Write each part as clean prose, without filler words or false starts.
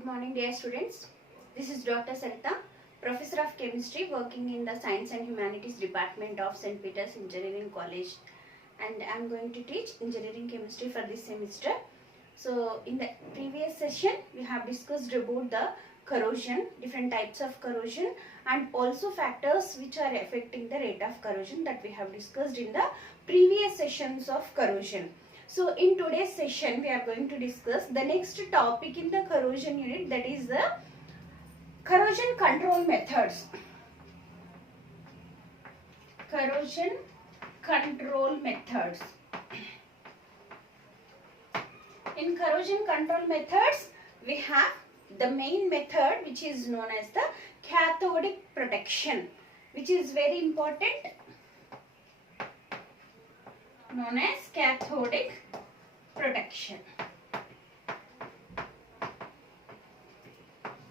Good morning, dear students. This is Dr. Sarita, Professor of Chemistry working in the Science and Humanities Department of St. Peter's Engineering College, and I am going to teach Engineering Chemistry for this semester. So, in the previous session, we have discussed about the corrosion, different types of corrosion, and also factors which are affecting the rate of corrosion that we have discussed in the previous sessions of corrosion. So in today's session, we are going to discuss the next topic in the corrosion unit, that is the corrosion control methods. Corrosion control methods. In corrosion control methods, we have the main method which is known as the cathodic protection, which is very important, known as cathodic protection.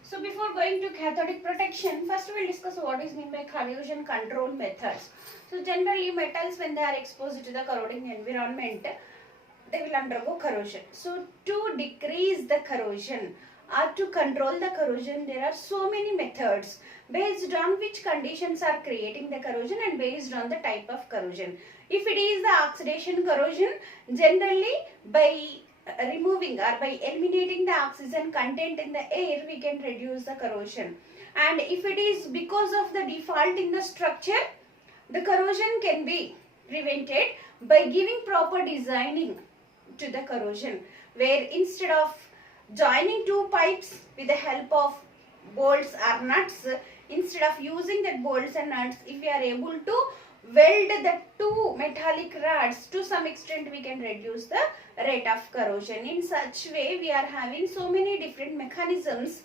So before going to cathodic protection, first we will discuss what is meant by corrosion control methods. So generally metals, when they are exposed to the corroding environment, they will undergo corrosion. So to decrease the corrosion or to control the corrosion, there are so many methods based on which conditions are creating the corrosion and based on the type of corrosion. If it is the oxidation corrosion, generally by removing or by eliminating the oxygen content in the air, we can reduce the corrosion. And if it is because of the default in the structure, the corrosion can be prevented by giving proper designing to the corrosion, where instead of joining two pipes with the help of bolts or nuts, instead of using that bolts and nuts, if we are able to weld the two metallic rods, to some extent we can reduce the rate of corrosion. In such way, we are having so many different mechanisms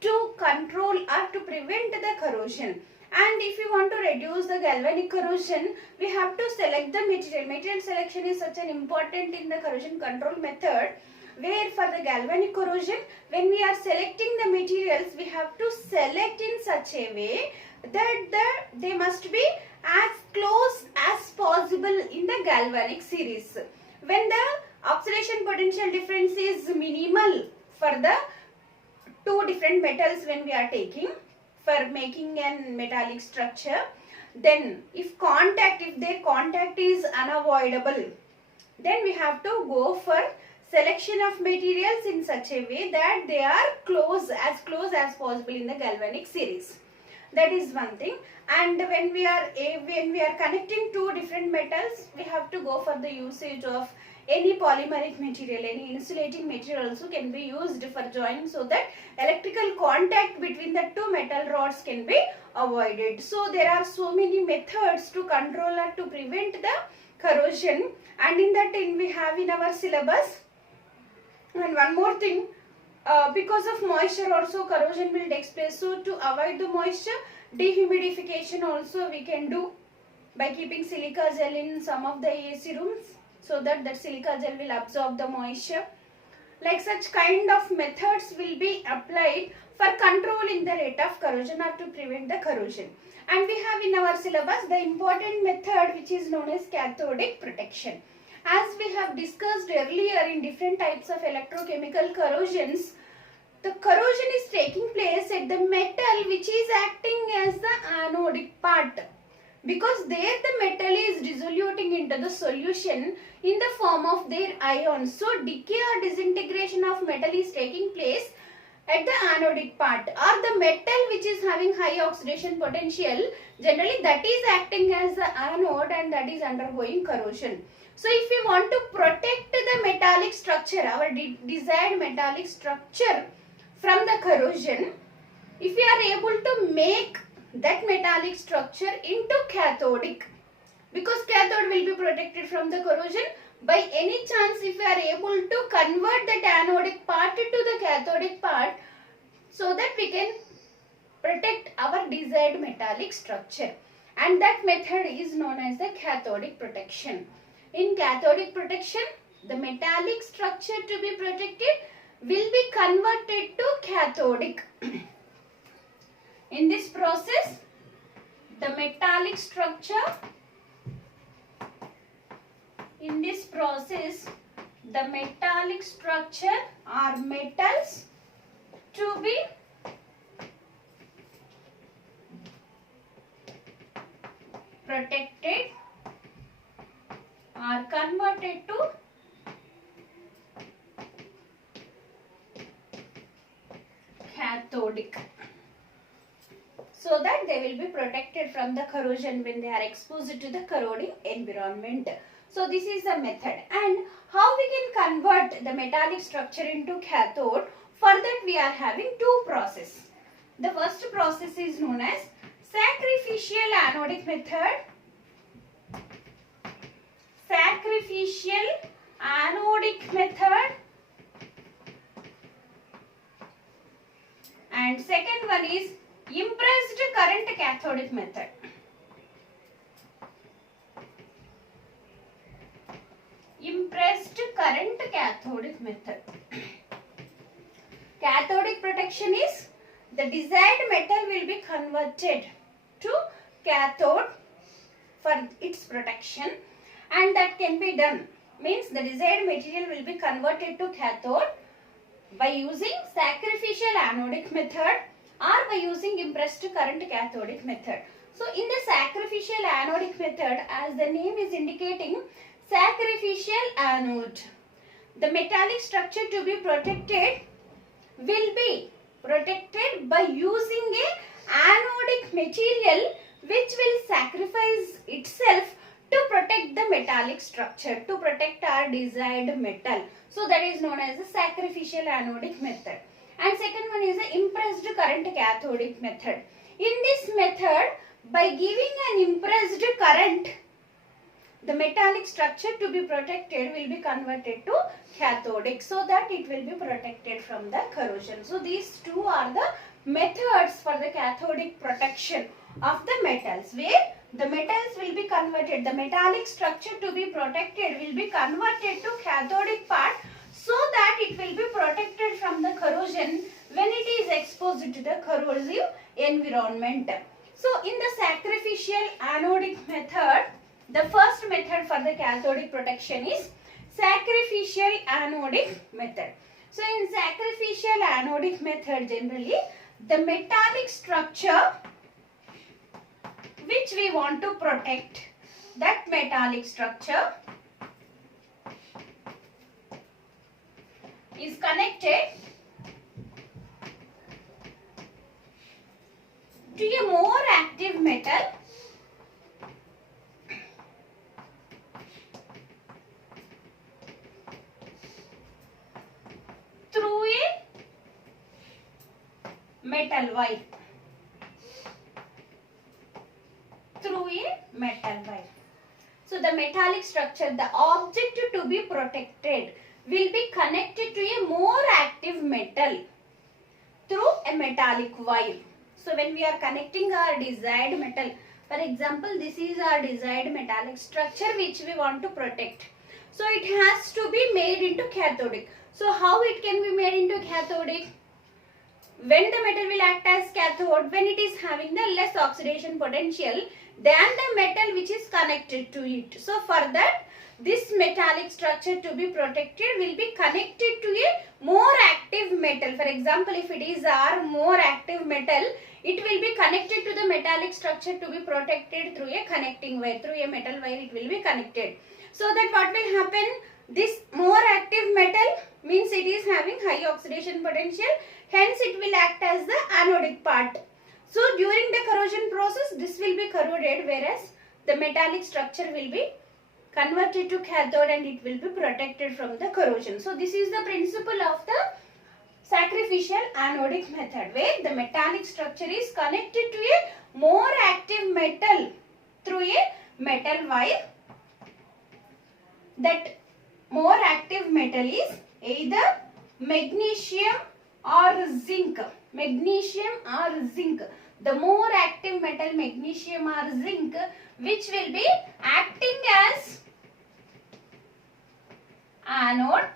to control or to prevent the corrosion. And if you want to reduce the galvanic corrosion, we have to select the material. Material selection is such an important in the corrosion control method, where for the galvanic corrosion, when we are selecting the materials, we have to select in such a way that they must be as close as possible in the galvanic series. When the oxidation potential difference is minimal for the two different metals when we are taking for making a metallic structure, then if their contact is unavoidable, then we have to go for selection of materials in such a way that they are close as possible in the galvanic series. That is one thing. And when we are connecting two different metals, we have to go for the usage of any polymeric material, any insulating material also can be used for joining, so that electrical contact between the two metal rods can be avoided. So there are so many methods to control or to prevent the corrosion, and in that we have in our syllabus. And one more thing, because of moisture also corrosion will take place. So to avoid the moisture, dehumidification also we can do by keeping silica gel in some of the AC rooms, so that silica gel will absorb the moisture. Like such kind of methods will be applied for controlling the rate of corrosion or to prevent the corrosion. And we have in our syllabus the important method which is known as cathodic protection. As we have discussed earlier in different types of electrochemical corrosions, the corrosion is taking place at the metal which is acting as the anodic part, because there the metal is dissoluting into the solution in the form of their ions. So decay or disintegration of metal is taking place at the anodic part, or the metal which is having high oxidation potential, generally that is acting as the anode and that is undergoing corrosion. So if we want to protect the metallic structure, our desired metallic structure from the corrosion, if we are able to make that metallic structure into cathodic, because cathode will be protected from the corrosion, by any chance if we are able to convert that anodic part to the cathodic part, so that we can protect our desired metallic structure, and that method is known as the cathodic protection. In cathodic protection, the metallic structure to be protected will be converted to cathodic. In this process, the metallic structure, the metallic structure or metals to be protected are converted to cathodic, so that they will be protected from the corrosion when they are exposed to the corroding environment. So this is the method. And how we can convert the metallic structure into cathode? For that we are having two processes. The first process is known as sacrificial anodic method. Sacrificial anodic method. And second one is impressed current cathodic method. Impressed current cathodic method. Cathodic protection is the desired metal will be converted to cathode for its protection, and that can be done, means the desired material will be converted to cathode by using sacrificial anodic method or by using impressed current cathodic method. So in the sacrificial anodic method, as the name is indicating, sacrificial anode, the metallic structure to be protected will be protected by using a anodic material which will sacrifice itself to protect the metallic structure, to protect our desired metal. So that is known as the sacrificial anodic method. And second one is the impressed current cathodic method. In this method, by giving an impressed current, the metallic structure to be protected will be converted to cathodic, so that it will be protected from the corrosion. So these two are the methods for the cathodic protection of the metals, where the metals will be converted, the metallic structure to be protected will be converted to cathodic part, so that it will be protected from the corrosion when it is exposed to the corrosive environment. So in the sacrificial anodic method, the first method for the cathodic protection is sacrificial anodic method. So in sacrificial anodic method, generally the metallic structure which we want to protect, that metallic structure is connected to a more active metal through a metal wire. Through a metal wire. So the metallic structure, the object to be protected, will be connected to a more active metal through a metallic wire. So when we are connecting our desired metal, for example, this is our desired metallic structure which we want to protect. So it has to be made into cathodic. So how it can be made into cathodic? When the metal will act as cathode, when it is having the less oxidation potential than the metal which is connected to it. So for that, this metallic structure to be protected will be connected to a more active metal. For example, if it is our more active metal, it will be connected to the metallic structure to be protected through a connecting wire. Through a metal wire it will be connected. So that what will happen? This more active metal means it is having high oxidation potential. Hence it will act as the anodic part. So during the corrosion process, this will be corroded, whereas the metallic structure will be converted to cathode and it will be protected from the corrosion. So this is the principle of the sacrificial anodic method, where the metallic structure is connected to a more active metal through a metal wire. That more active metal is either magnesium or zinc. Magnesium or zinc. The more active metal, magnesium or zinc, which will be acting as anode,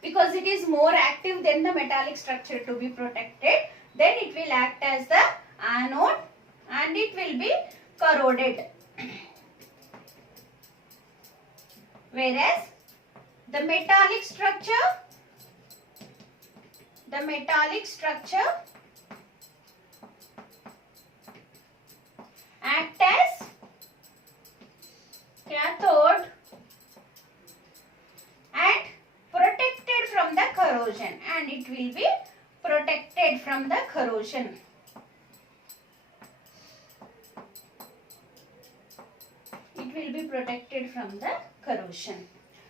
because it is more active than the metallic structure to be protected, then it will act as the anode and it will be corroded. Whereas the metallic structure the metallic structure act as cathode and protected from the corrosion, and it will be protected from the corrosion. It will be protected from the corrosion.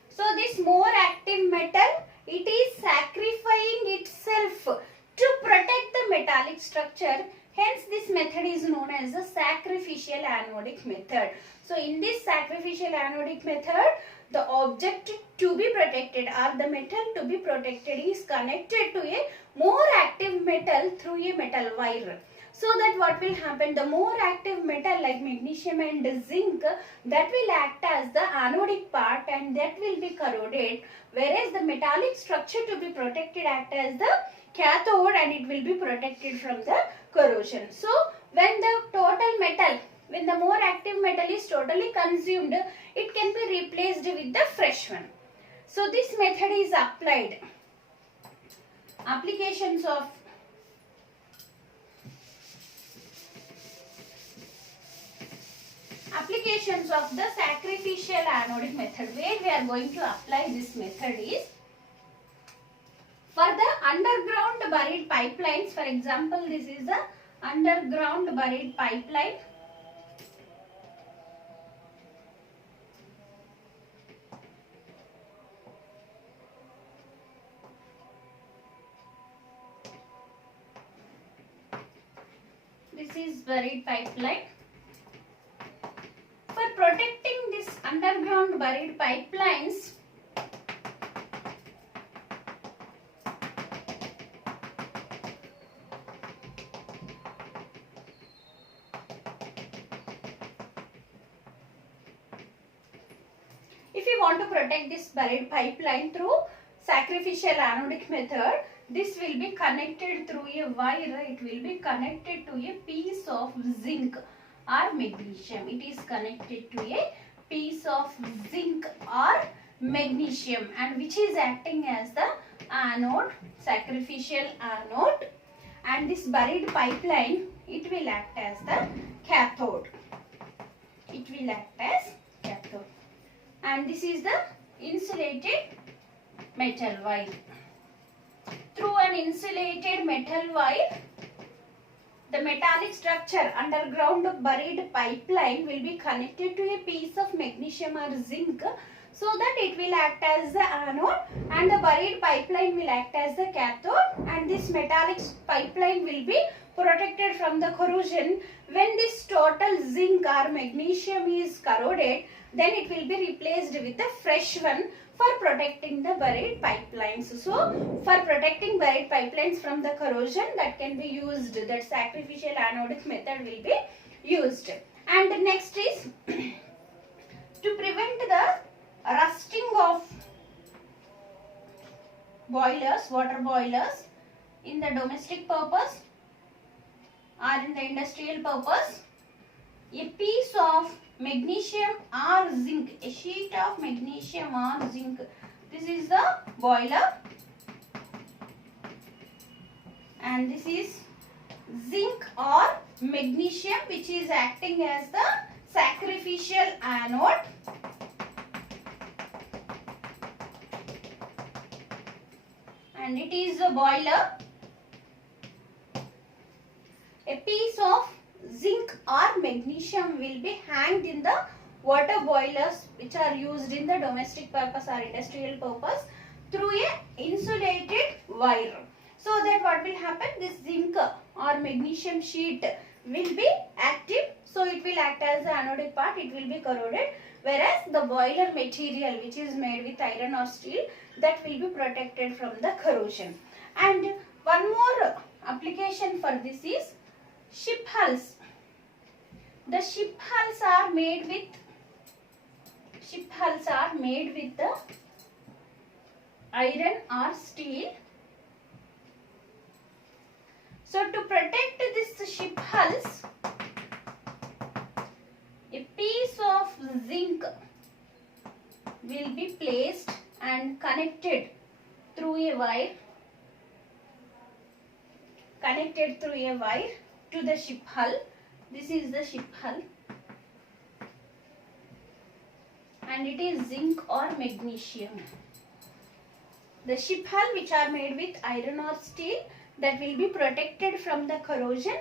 So this more active metal, it is sacrificing itself to protect the metallic structure. Hence this method is known as the sacrificial anodic method. So in this sacrificial anodic method, the object to be protected or the metal to be protected is connected to a more active metal through a metal wire. So that what will happen, the more active metal like magnesium and zinc, that will act as the anodic part and that will be corroded, whereas the metallic structure to be protected act as the cathode and it will be protected from the corrosion. So when the total metal, when the more active metal is totally consumed, it can be replaced with the fresh one. So this method is applied. Applications of the sacrificial anodic method, where we are going to apply this method is for the underground buried pipelines. For example, this is the underground buried pipeline. This is buried pipeline. For protecting this underground buried pipelines, if you want to protect this buried pipeline through sacrificial anodic method, this will be connected through a wire. It will be connected to a piece of zinc or magnesium. It is connected to a piece of zinc or magnesium, and which is acting as the anode, sacrificial anode, and this buried pipeline, it will act as the cathode. It will act as cathode. And this is the insulated metal wire. Through an insulated metal wire, the metallic structure underground buried pipeline will be connected to a piece of magnesium or zinc, so that it will act as the anode and the buried pipeline will act as the cathode, and this metallic pipeline will be protected from the corrosion. When this total zinc or magnesium is corroded, then it will be replaced with a fresh one for protecting the buried pipelines. So for protecting buried pipelines from the corrosion, that can be used, that sacrificial anodic method will be used. And next is to prevent the rusting of boilers, water boilers in the domestic purpose or in the industrial purpose, a piece of magnesium or zinc, a sheet of magnesium or zinc, this is the boiler, and this is zinc or magnesium, which is acting as the sacrificial anode, and it is a boiler. A piece of zinc or magnesium will be hanged in the water boilers which are used in the domestic purpose or industrial purpose through a insulated wire. So that what will happen, this zinc or magnesium sheet will be active, so it will act as the anodic part, it will be corroded, whereas the boiler material which is made with iron or steel, that will be protected from the corrosion. And one more application for this is ship hulls. The ship hulls are made with the iron or steel. So to protect this ship hulls, a piece of zinc will be placed and connected through a wire. connected through a wire to the ship hull. This is the ship hull, and it is zinc or magnesium. The ship hull, which are made with iron or steel, that will be protected from the corrosion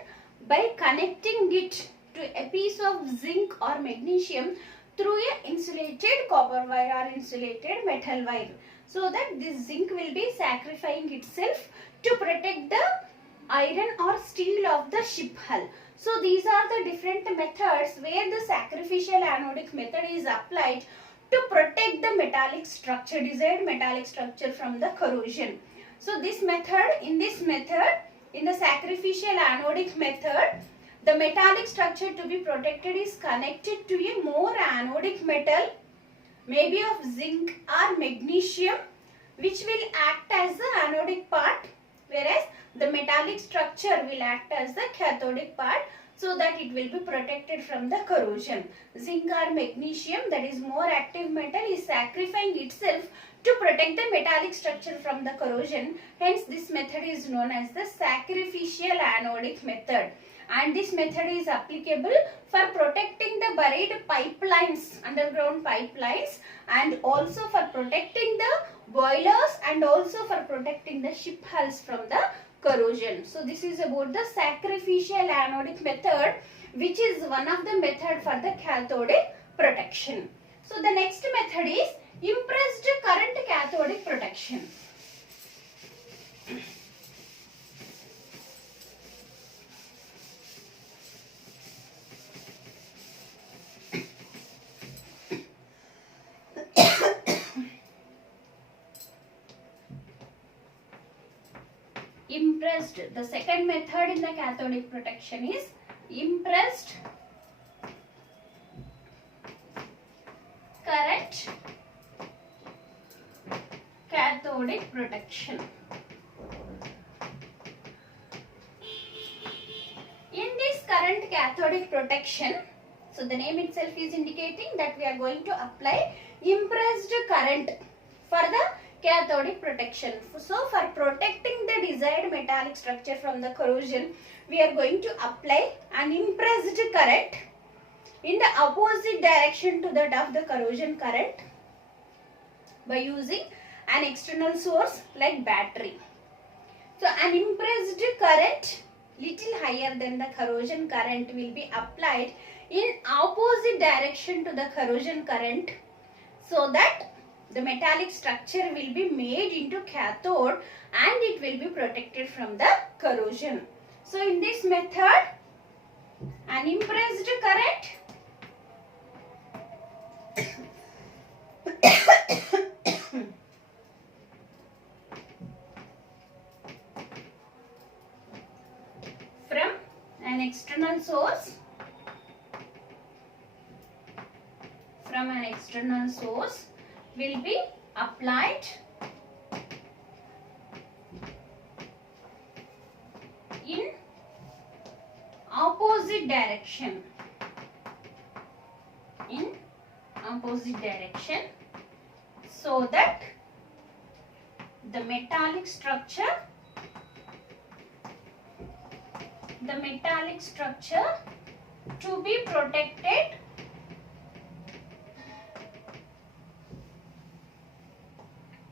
by connecting it to a piece of zinc or magnesium through a insulated copper wire or insulated metal wire, so that this zinc will be sacrificing itself to protect the iron or steel of the ship hull. So these are the different methods where the sacrificial anodic method is applied to protect the metallic structure, desired metallic structure from the corrosion. So this method, in the sacrificial anodic method, the metallic structure to be protected is connected to a more anodic metal, maybe of zinc or magnesium, which will act as the anodic part, whereas the metallic structure will act as the cathodic part, so that it will be protected from the corrosion. Zinc or magnesium, that is more active metal, is sacrificing itself to protect the metallic structure from the corrosion. Hence this method is known as the sacrificial anodic method, and this method is applicable for protecting the buried pipelines, underground pipelines, and also for protecting the boilers, and also for protecting the ship hulls from the corrosion. So this is about the sacrificial anodic method, which is one of the method for the cathodic protection. So the next method is impressed current cathodic protection. Impressed, the second method in the cathodic protection is impressed current cathodic protection. In this current cathodic protection, so the name itself is indicating that we are going to apply impressed current for the cathodic protection. So for protecting the desired metallic structure from the corrosion, we are going to apply an impressed current in the opposite direction to that of the corrosion current by using an external source like battery. So an impressed current little higher than the corrosion current will be applied in opposite direction to the corrosion current, so that the metallic structure will be made into cathode and it will be protected from the corrosion. So in this method, an impressed current from an external source, will be applied in opposite direction, so that the metallic structure to be protected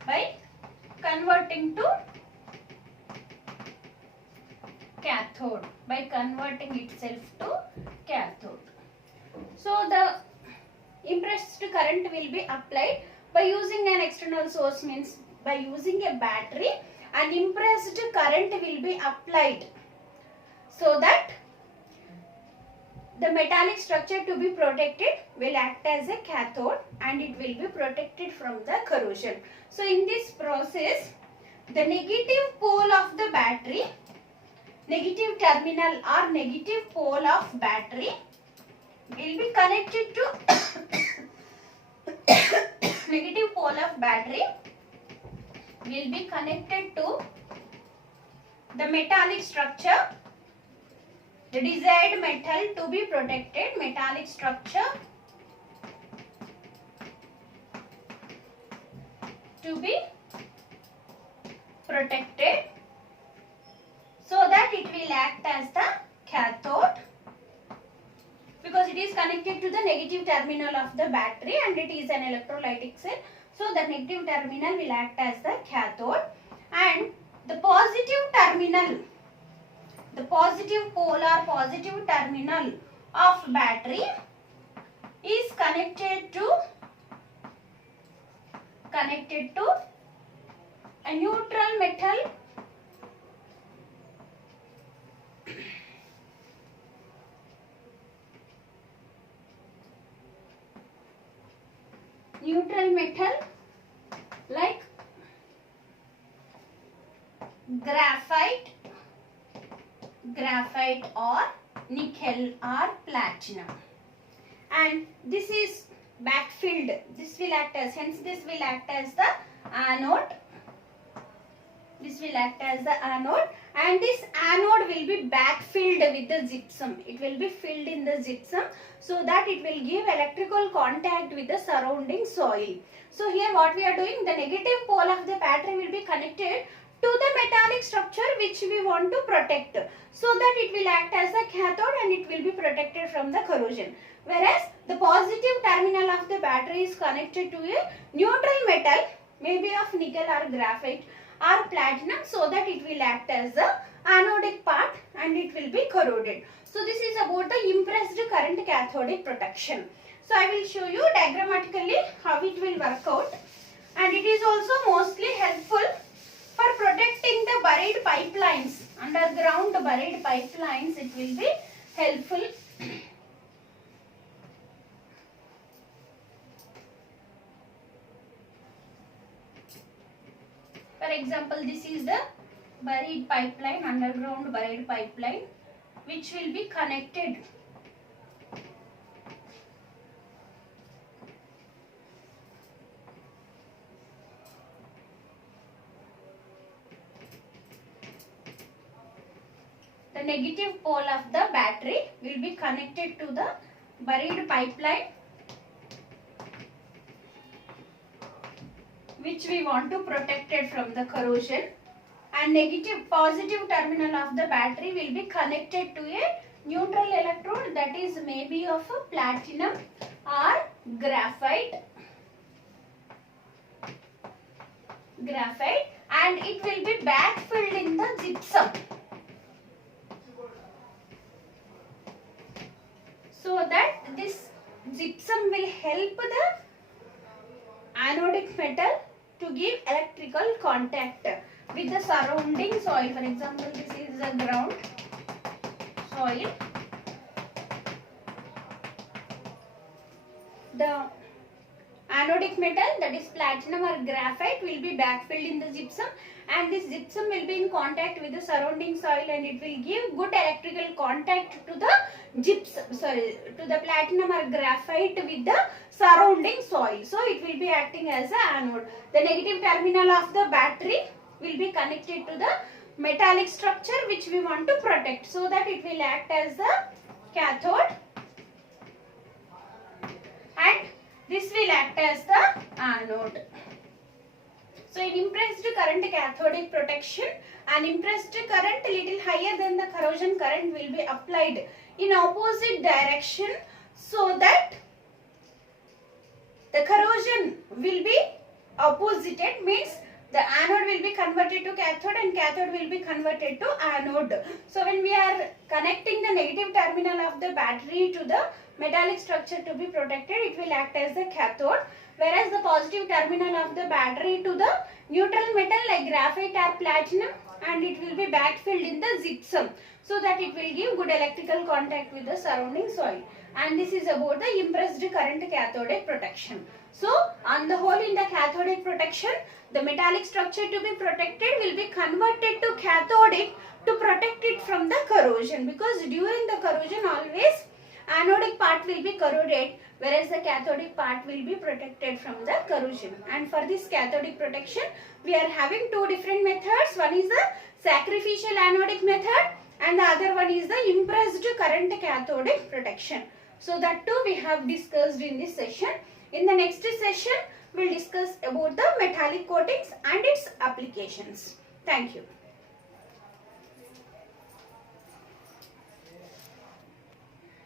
by converting to cathode, by converting itself to cathode. So the impressed current will be applied by using an external source, means by using a battery. An impressed current will be applied so that the metallic structure to be protected will act as a cathode and it will be protected from the corrosion. So in this process, the negative pole of the battery, negative terminal or negative pole of battery will be connected to negative pole of battery will be connected to the metallic structure, the desired metal to be protected, metallic structure to be protected, so that it will act as the cathode because it is connected to the negative terminal of the battery and it is an electrolytic cell. So the negative terminal will act as the cathode and the positive terminal, the positive pole or positive terminal of battery is connected to a neutral metal like graphite or nickel or platinum, and this is backfilled. This will act as, hence this will act as the anode. This will act as the anode, and this anode will be backfilled with the gypsum. It will be filled in the gypsum so that it will give electrical contact with the surrounding soil. So here what we are doing, the negative pole of the battery will be connected to the metallic structure which we want to protect, so that it will act as a cathode and it will be protected from the corrosion. Whereas the positive terminal of the battery is connected to a neutral metal, maybe of nickel or graphite or platinum, so that it will act as the anodic part and it will be corroded. So this is about the impressed current cathodic protection. So I will show you diagrammatically how it will work out, and it is also mostly helpful for protecting the buried pipelines, underground buried pipelines. It will be helpful. For example, this is the buried pipeline, underground buried pipeline, which will be connected the negative pole of the battery will be connected to the buried pipeline which we want to protect it from the corrosion, and positive terminal of the battery will be connected to a neutral electrode, that is maybe of a platinum or graphite, and it will be backfilled in the gypsum, so that this gypsum will help the anodic metal to give electrical contact with the surrounding soil. For example, this is the ground soil. The anodic metal, that is platinum or graphite, will be backfilled in the gypsum, and this gypsum will be in contact with the surrounding soil and it will give good electrical contact to the gypsum, to the platinum or graphite with the surrounding soil. So it will be acting as an anode. The negative terminal of the battery will be connected to the metallic structure which we want to protect, so that it will act as the cathode, and this will act as the anode. So in impressed current cathodic protection, an impressed current little higher than the corrosion current will be applied in opposite direction, so that the corrosion will be opposited, means the anode will be converted to cathode and cathode will be converted to anode. So when we are connecting the negative terminal of the battery to the metallic structure to be protected, it will act as the cathode, whereas the positive terminal of the battery to the neutral metal like graphite or platinum, and it will be backfilled in the gypsum, so that it will give good electrical contact with the surrounding soil. And this is about the impressed current cathodic protection. So on the whole, in the cathodic protection, the metallic structure to be protected will be converted to cathodic to protect it from the corrosion, because during the corrosion always anodic part will be corroded, whereas the cathodic part will be protected from the corrosion. And for this cathodic protection, we are having two different methods. One is the sacrificial anodic method and the other one is the impressed current cathodic protection. So that too we have discussed in this session. In the next session, we will discuss about the metallic coatings and its applications. Thank you.